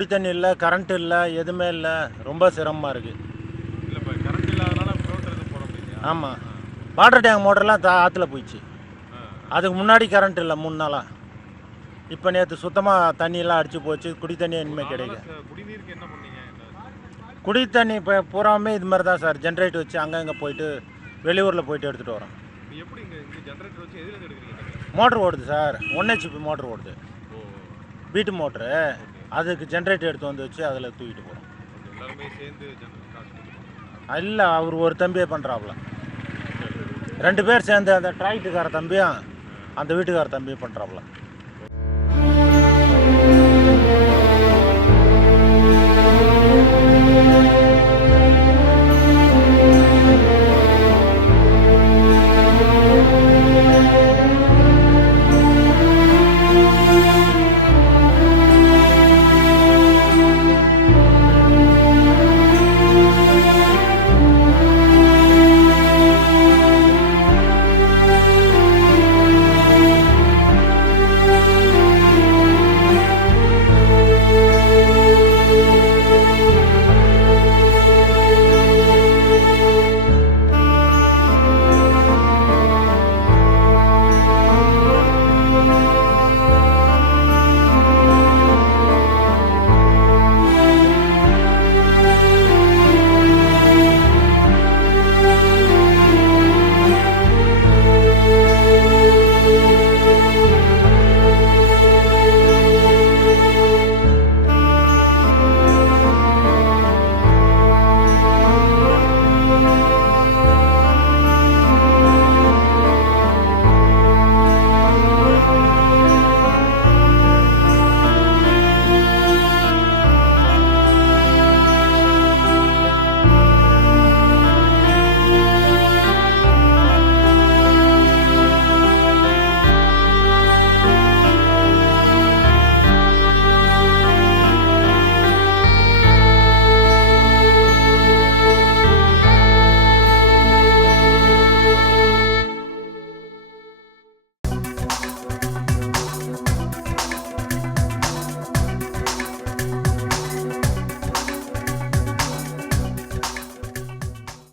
குடி தண்ணி இல்லை, கரண்ட் இல்லை, எதுவுமே இல்லை. ரொம்ப சிரமமாக இருக்குது. இல்லை இப்போ கரண்ட் இல்லாதனால மோட்டர் எதுவும் போட முடியலையா? ஆமாம், வாட்டர் டேங்க் மோட்டர்லாம் ஆற்றுல போயிடுச்சு. அதுக்கு முன்னாடி கரண்ட் இல்லை 3 நாளாக. இப்போ நேற்று சுத்தமாக தண்ணியெல்லாம் அடித்து போச்சு. குடி தண்ணி இனிமேல் கிடைக்கும். குடிநீருக்கு என்ன பண்ணீங்க? குடி தண்ணி இப்போ பூராமே இது மாதிரி தான் சார். ஜென்ரேட்டர் வச்சு அங்கங்கே போயிட்டு வெளியூரில் போயிட்டு எடுத்துகிட்டு வரோம். எப்படி இங்கே ஜென்ரேட்டர் வச்சு எதுலேருந்து எடுக்கிறீங்க? மோட்ரு ஓடுது சார், 1 HP மோட்ரு ஓடுது, வீட்டு மோட்ரு. அதுக்கு ஜென்ரேட்டர் எடுத்து வந்து வச்சு அதில் தூக்கிட்டு போகிறோம். எல்லாருமே சேர்ந்து காசு இல்லை, அவர் ஒரு தம்பியே பண்ணுறாப்புல. 2 பேர் சேர்ந்து அந்த டிராக்டருக்கார தம்பியும் அந்த வீட்டுக்கார தம்பியும் பண்ணுறாப்புல.